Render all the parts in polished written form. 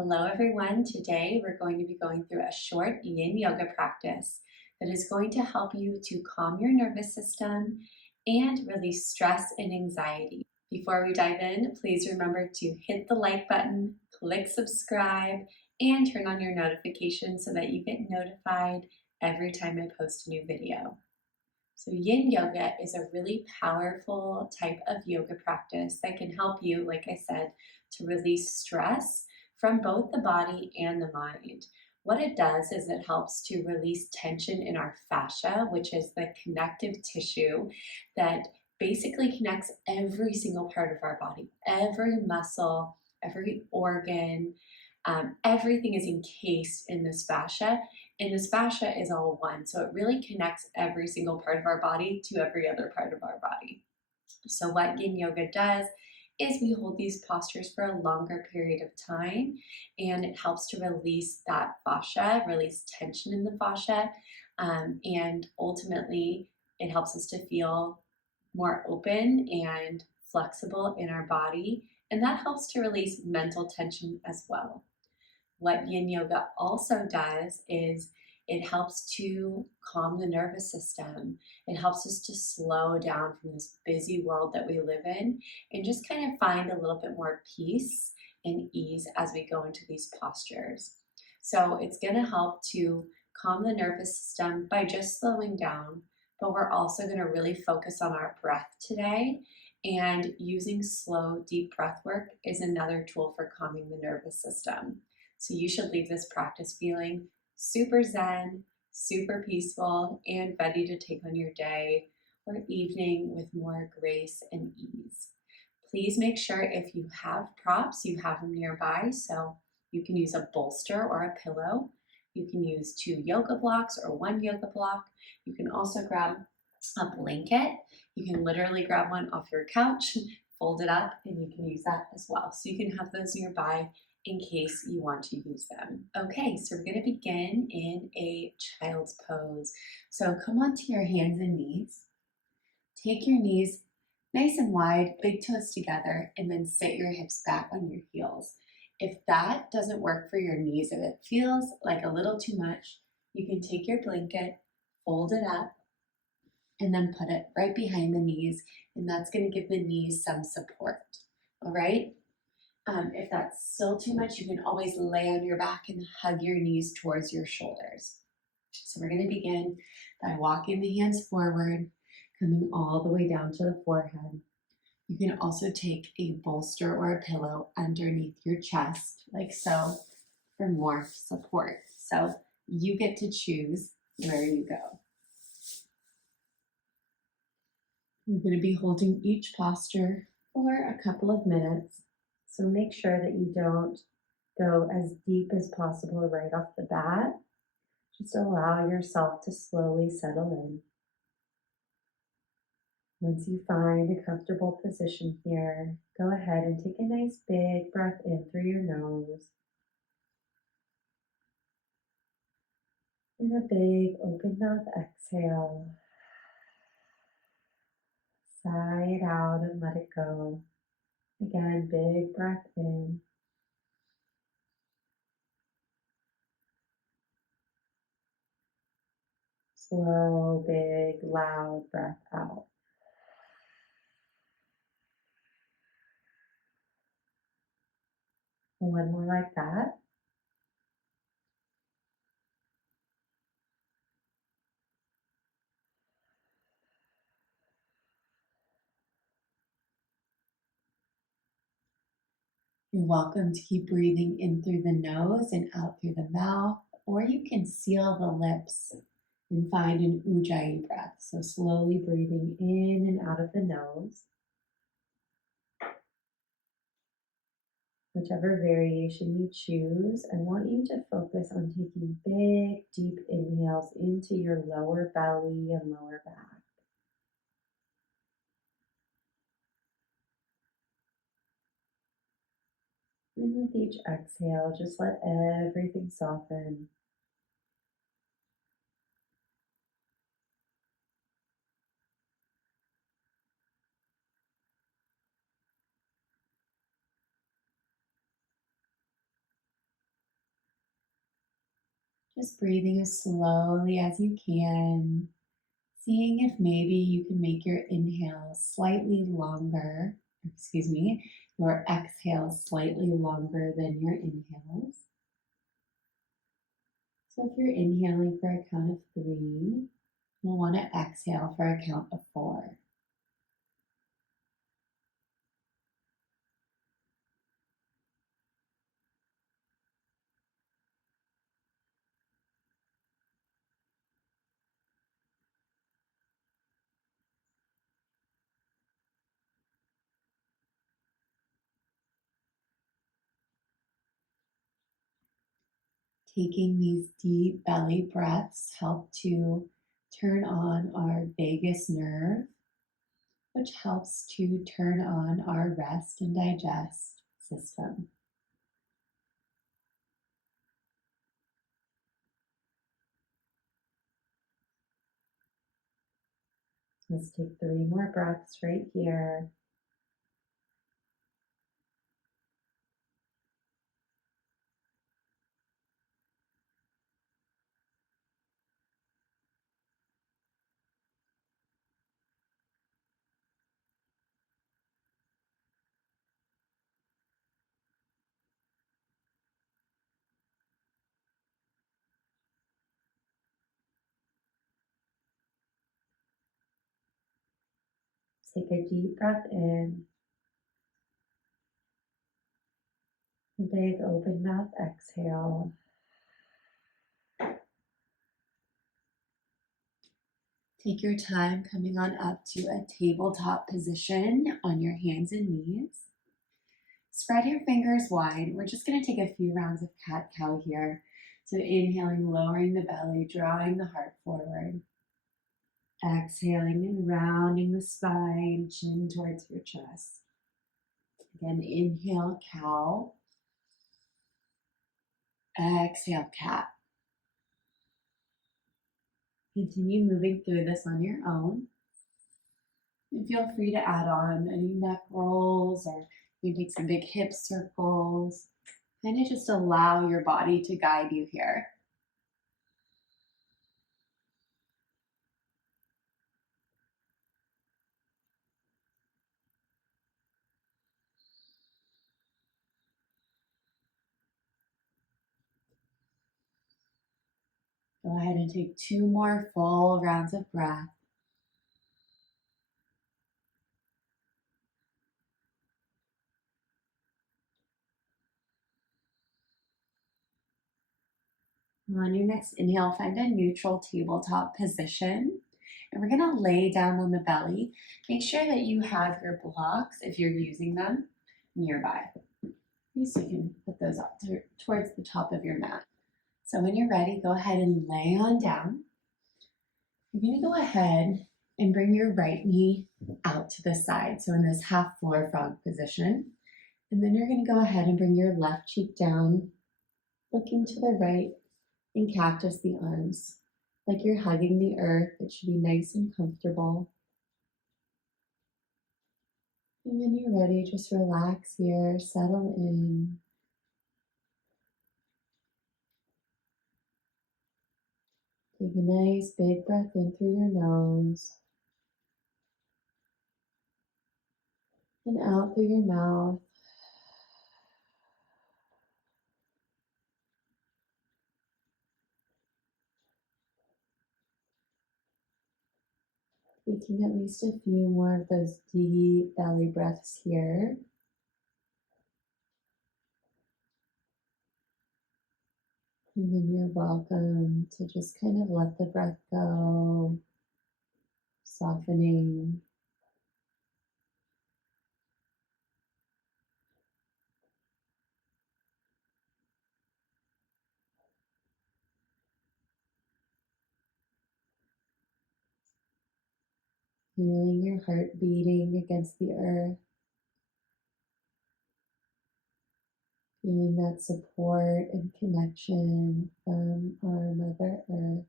Hello everyone. Today we're going to be going through a short yin yoga practice that is going to help you to calm your nervous system and release stress and anxiety. Before we dive in, please remember to hit the like button, click subscribe, and turn on your notifications so that you get notified every time I post a new video. So yin yoga is a really powerful type of yoga practice that can help you, like I said, to release stress from both the body and the mind. What it does is it helps to release tension in our fascia, which is the connective tissue that basically connects every single part of our body, every muscle, every organ. Everything is encased in this fascia, and this fascia is all one. So it really connects every single part of our body to every other part of our body. So what yin yoga does is we hold these postures for a longer period of time, and it helps to release that fascia, release tension in the fascia, and ultimately it helps us to feel more open and flexible in our body, and that helps to release mental tension as well. What yin yoga also does is it helps to calm the nervous system. It helps us to slow down from this busy world that we live in and just kind of find a little bit more peace and ease as we go into these postures. So it's going to help to calm the nervous system by just slowing down, but we're also going to really focus on our breath today. And using slow, deep breath work is another tool for calming the nervous system. So you should leave this practice feeling super zen, super peaceful, and ready to take on your day or evening with more grace and ease. Please make sure if you have props, you have them nearby. So you can use a bolster or a pillow. You can use 2 yoga blocks or 1 yoga block. You can also grab a blanket. You can literally grab one off your couch, fold it up, and you can use that as well. So you can have those nearby in case you want to use them. Okay, so we're going to begin in a child's pose. So come onto your hands and knees. Take your knees nice and wide, big toes together, and then sit your hips back on your heels. If that doesn't work for your knees, if it feels like a little too much, you can take your blanket, fold it up, and then put it right behind the knees, and that's going to give the knees some support. All right? If that's still too much, you can always lay on your back and hug your knees towards your shoulders. So we're going to begin by walking the hands forward, coming all the way down to the forehead. You can also take a bolster or a pillow underneath your chest, like so, for more support. So you get to choose where you go. We're going to be holding each posture for a couple of minutes. So make sure that you don't go as deep as possible right off the bat. Just allow yourself to slowly settle in. Once you find a comfortable position here, go ahead and take a nice big breath in through your nose. And a big open mouth exhale. Sigh it out and let it go. Again, big breath in. Slow, big, loud breath out. One more like that. You're welcome to keep breathing in through the nose and out through the mouth, or you can seal the lips and find an ujjayi breath. So slowly breathing in and out of the nose. Whichever variation you choose, I want you to focus on taking big, deep inhales into your lower belly and lower back. And with each exhale, just let everything soften. Just breathing as slowly as you can, seeing if maybe you can make your inhale slightly longer, excuse me, your exhale slightly longer than your inhales. So if you're inhaling for a count of 3, you'll want to exhale for a count of 4. Taking these deep belly breaths help to turn on our vagus nerve, which helps to turn on our rest and digest system. Let's take 3 more breaths right here. Take a deep breath in, a big open mouth exhale. Take your time coming on up to a tabletop position on your hands and knees. Spread your fingers wide. We're just going to take a few rounds of cat-cow here. So inhaling, lowering the belly, drawing the heart forward. Exhaling and rounding the spine, chin towards your chest. Again, inhale, cow. Exhale, cat. Continue moving through this on your own. And feel free to add on any neck rolls, or you can take some big hip circles. Kind of just allow your body to guide you here. Go ahead and take 2 more full rounds of breath. On your next inhale, find a neutral tabletop position. And we're going to lay down on the belly. Make sure that you have your blocks, if you're using them, nearby. So you can put those up towards the top of your mat. So when you're ready, go ahead and lay on down. You're going to go ahead and bring your right knee out to the side. So in this half floor frog position. And then you're going to go ahead and bring your left cheek down, looking to the right, and cactus the arms. Like you're hugging the earth. It should be nice and comfortable. And when you're ready, just relax here, settle in. Take a nice big breath in through your nose and out through your mouth. Taking at least a few more of those deep belly breaths here. And then you're welcome to just kind of let the breath go, softening. Feeling your heart beating against the earth. Feeling that support and connection from our Mother Earth.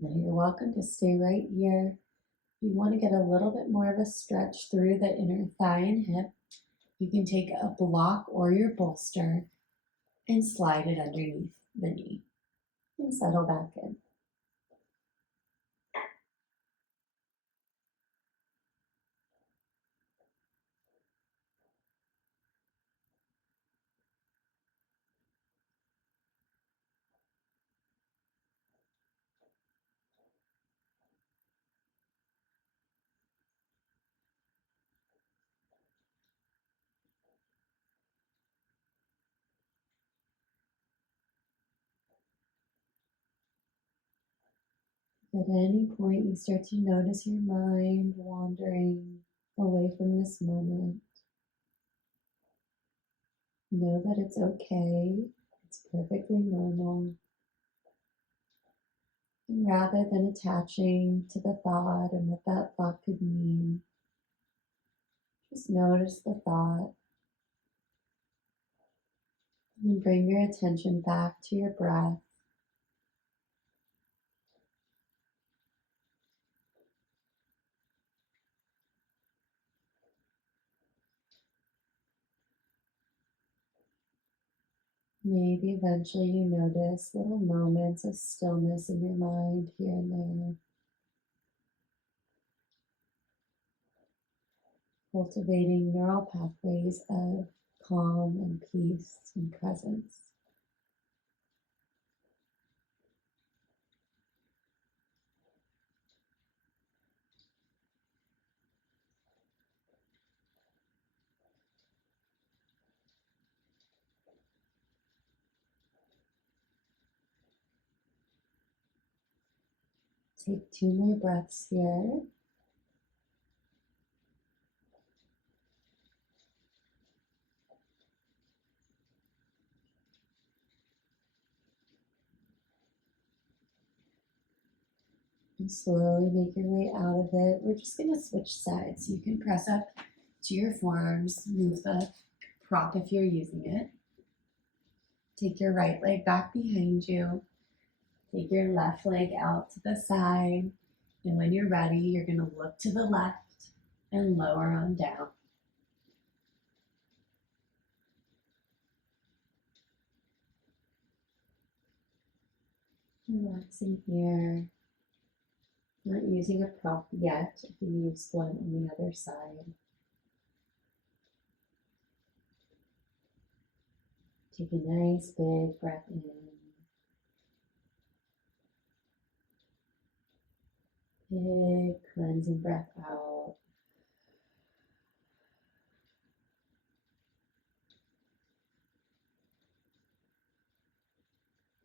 Now you're welcome to stay right here If you want to get a little bit more of a stretch through the inner thigh and hip, you can take a block or your bolster and slide it underneath the knee and settle back in. At any point you start to notice your mind wandering away from this moment, know that it's okay. It's perfectly normal. And rather than attaching to the thought and what that thought could mean, just notice the thought and then bring your attention back to your breath. Maybe eventually you notice little moments of stillness in your mind here and there, cultivating neural pathways of calm and peace and presence. Take 2 more breaths here. And slowly make your way out of it. We're just going to switch sides. You can press up to your forearms, move the prop if you're using it. Take your right leg back behind you. Take your left leg out to the side. And when you're ready, you're going to look to the left and lower on down. Relaxing here. Not using a prop yet. I can use one on the other side. Take a nice big breath in. Big cleansing breath out.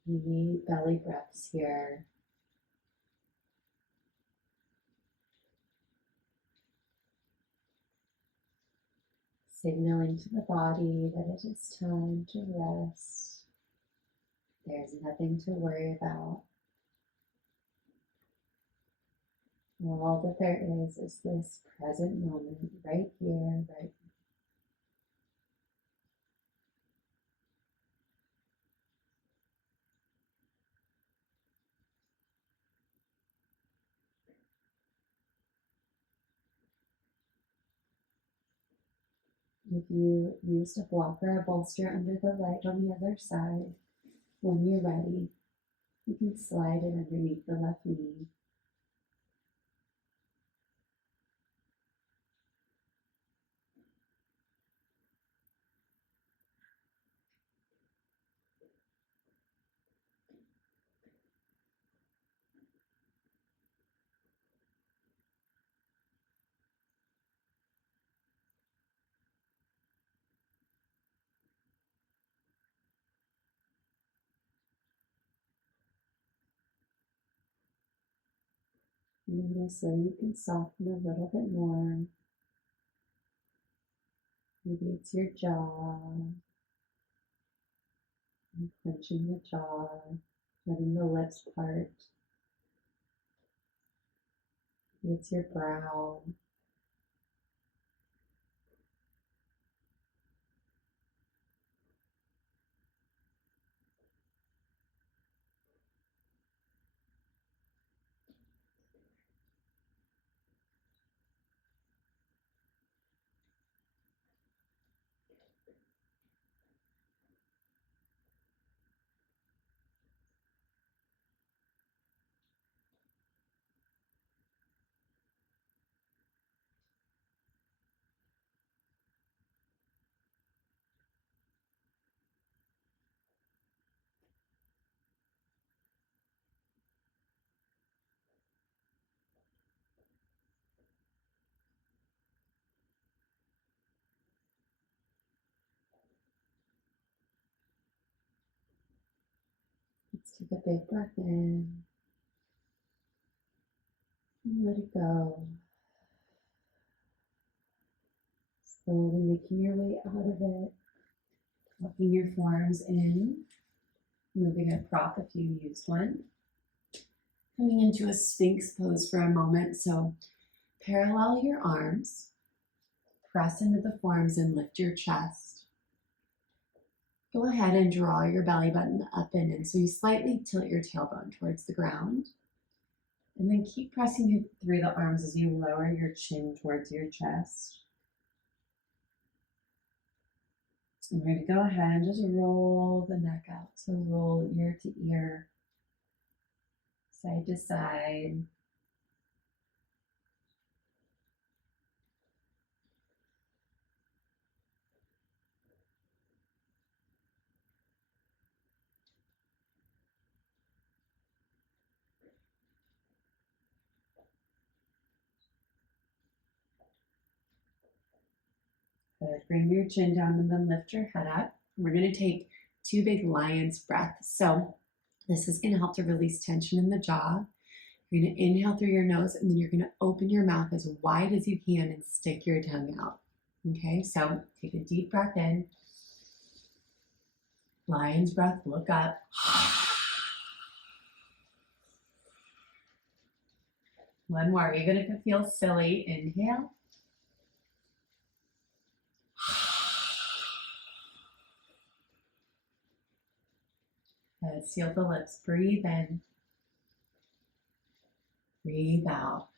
Deep belly breaths here. Signaling to the body that it is time to rest. There's nothing to worry about. All that there is this present moment right here, right now. If you used a blocker or a bolster under the leg on the other side, when you're ready, you can slide it underneath the left knee. Notice where you can soften a little bit more. Maybe it's your jaw, and clenching the jaw, letting the lips part. Maybe it's your brow. Take a big breath in and let it go. Slowly making your way out of it. Tucking your forearms in. Moving a prop if you used one. Coming into a Sphinx pose for a moment. So parallel your arms. Press into the forearms and lift your chest. Go ahead and draw your belly button up and in. So you slightly tilt your tailbone towards the ground. And then keep pressing through the arms as you lower your chin towards your chest. I'm going to go ahead and just roll the neck out. So roll ear to ear, side to side. Good. Bring your chin down and then lift your head up. We're going to take 2 big lion's breaths. So this is going to help to release tension in the jaw. You're going to inhale through your nose and then you're going to open your mouth as wide as you can and stick your tongue out. Okay, so take a deep breath in. Lion's breath, look up. One more, even if it feels silly, inhale. Seal the lips, breathe in. Breathe out.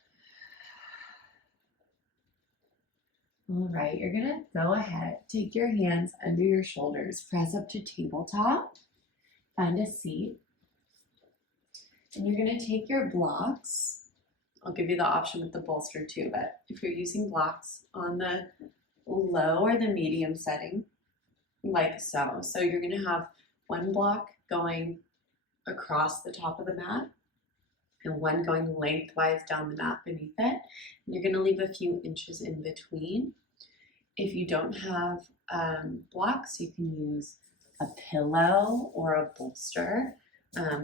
All right, you're gonna go ahead, take your hands under your shoulders, press up to tabletop, find a seat, and you're gonna take your blocks. I'll give you the option with the bolster too, but if you're using blocks on the low or the medium setting, like so. So you're gonna have one block going across the top of the mat and one going lengthwise down the mat beneath it. And you're gonna leave a few inches in between. If you don't have blocks, you can use a pillow or a bolster.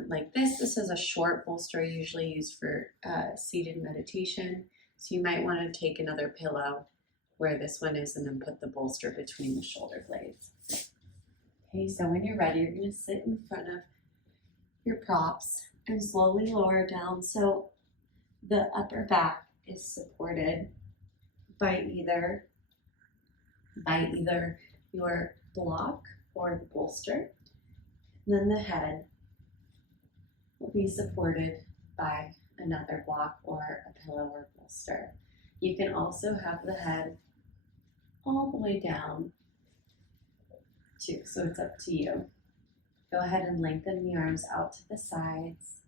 Like this is a short bolster usually used for seated meditation. So you might want to take another pillow where this one is and then put the bolster between the shoulder blades. Okay, so when you're ready, you're going to sit in front of your props and slowly lower down so the upper back is supported by either your block or the bolster. And then the head will be supported by another block or a pillow or bolster. You can also have the head all the way down too, so it's up to you. Go ahead and lengthen the arms out to the sides.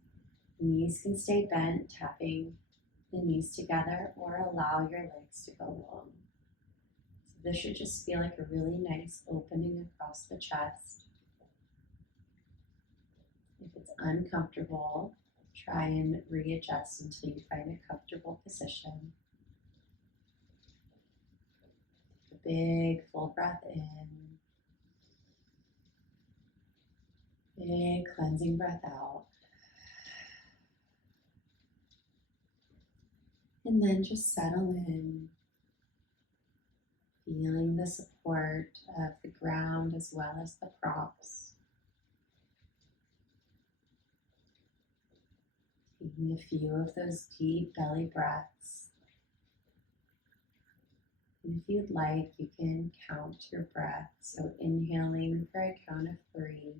The knees can stay bent, tapping the knees together, or allow your legs to go long. So this should just feel like a really nice opening across the chest. If it's uncomfortable, try and readjust until you find a comfortable position. Take a big full breath in. Big cleansing breath out. And then just settle in, feeling the support of the ground as well as the props. Taking a few of those deep belly breaths. And if you'd like, you can count your breath. So inhaling for a count of 3,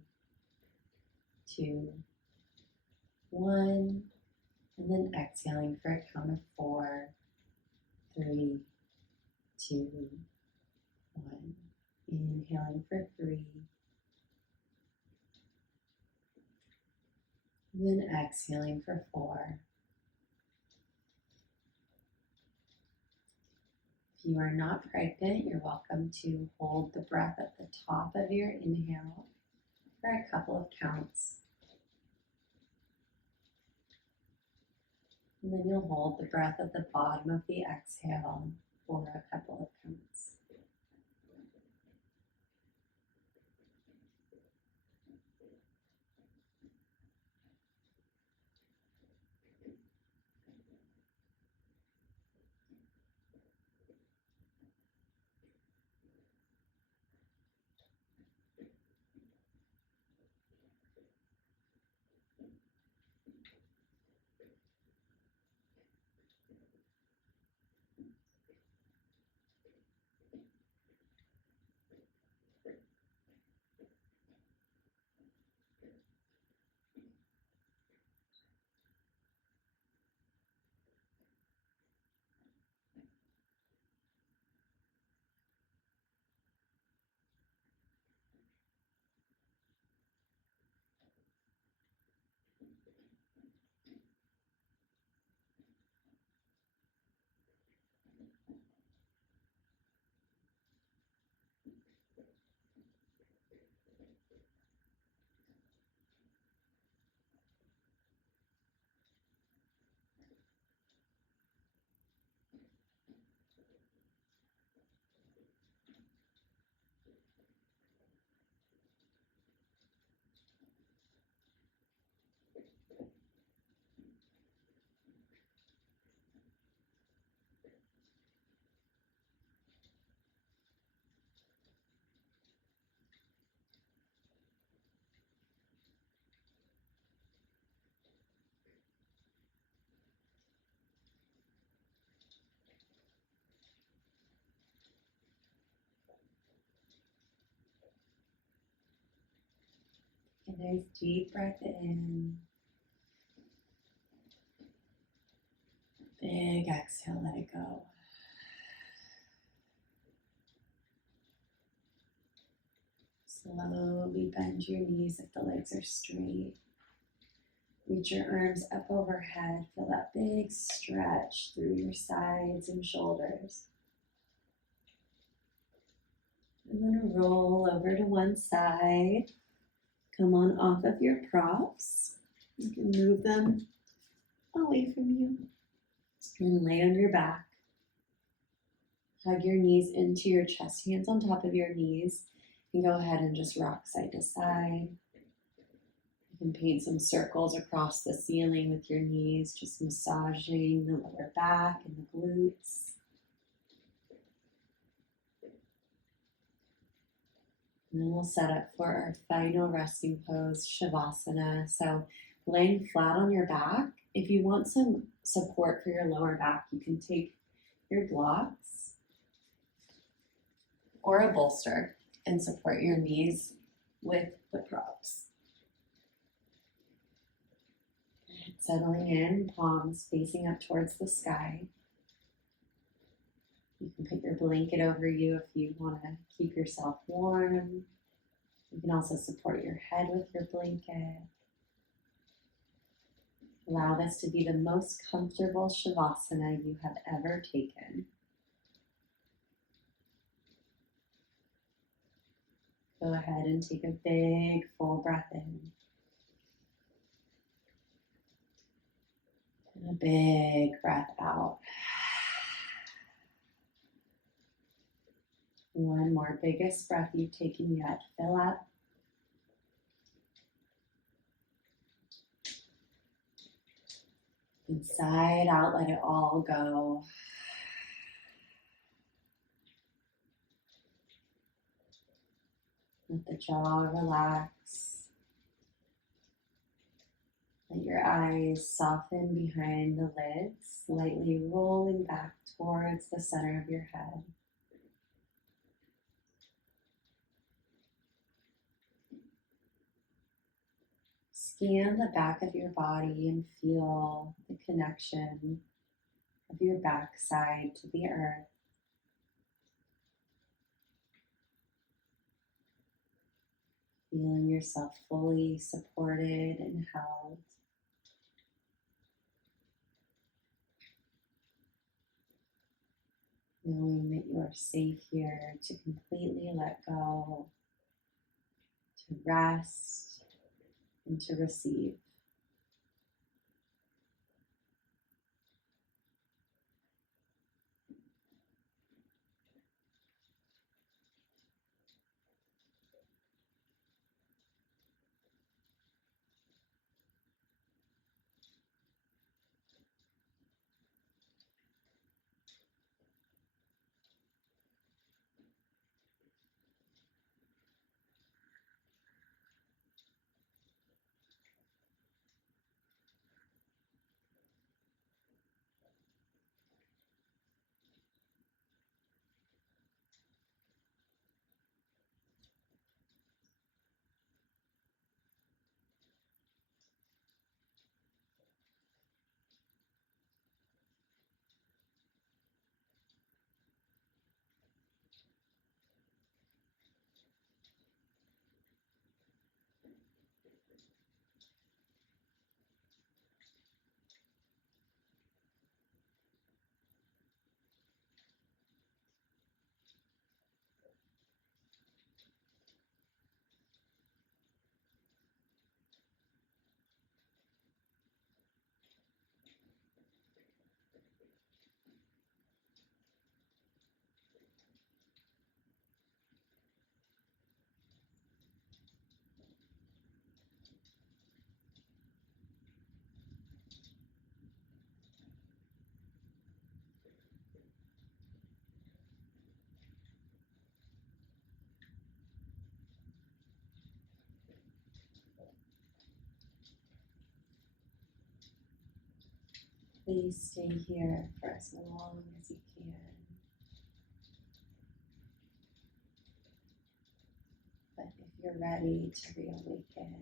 2, 1, and then exhaling for a count of 4, 3, 2, 1. Inhaling for 3, and then exhaling for 4. If you are not pregnant, you're welcome to hold the breath at the top of your inhale for a couple of counts. And then you'll hold the breath at the bottom of the exhale for a couple of counts. Nice deep breath in. Big exhale, let it go. Slowly bend your knees if the legs are straight. Reach your arms up overhead. Feel that big stretch through your sides and shoulders. And then roll over to one side. Come on off of your props. You can move them away from you. And lay on your back. Hug your knees into your chest, hands on top of your knees. And go ahead and just rock side to side. You can paint some circles across the ceiling with your knees, just massaging the lower back and the glutes. And then we'll set up for our final resting pose, Shavasana. So laying flat on your back. If you want some support for your lower back, you can take your blocks or a bolster and support your knees with the props. Settling in, palms facing up towards the sky. You can put your blanket over you if you want to keep yourself warm. You can also support your head with your blanket. Allow this to be the most comfortable Shavasana you have ever taken. Go ahead and take a big full breath in. And a big breath out. One more, biggest breath you've taken yet. Fill up. Inside out, let it all go. Let the jaw relax. Let your eyes soften behind the lids, slightly rolling back towards the center of your head. Scan the back of your body and feel the connection of your backside to the earth. Feeling yourself fully supported and held. Knowing that you are safe here to completely let go, to rest, and to receive. Please stay here for as long as you can. But if you're ready to reawaken.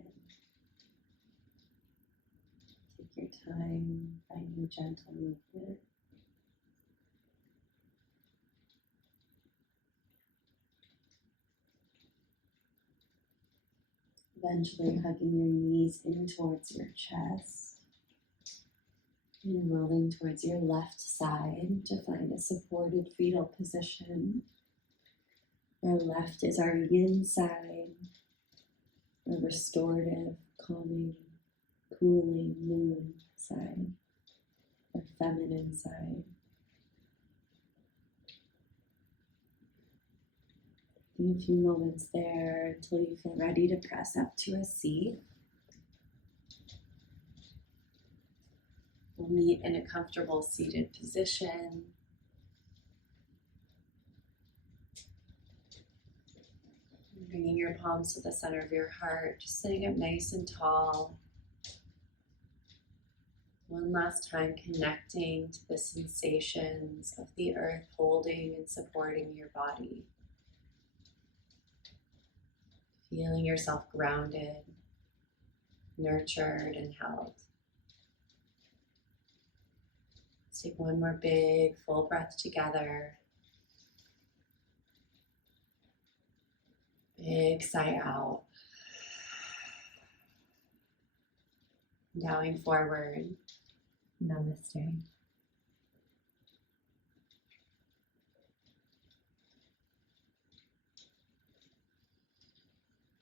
Take your time, finding gentle movement. Eventually hugging your knees in towards your chest and rolling towards your left side to find a supported fetal position. Our left is our yin side, our restorative, calming, cooling moon side, our feminine side. Take a few moments there until you feel ready to press up to a seat. We'll meet in a comfortable seated position. Bringing your palms to the center of your heart, just sitting up nice and tall. One last time connecting to the sensations of the earth holding and supporting your body. Feeling yourself grounded, nurtured, and held. Let's take one more big full breath together. Big sigh out. Bowing forward. Namaste.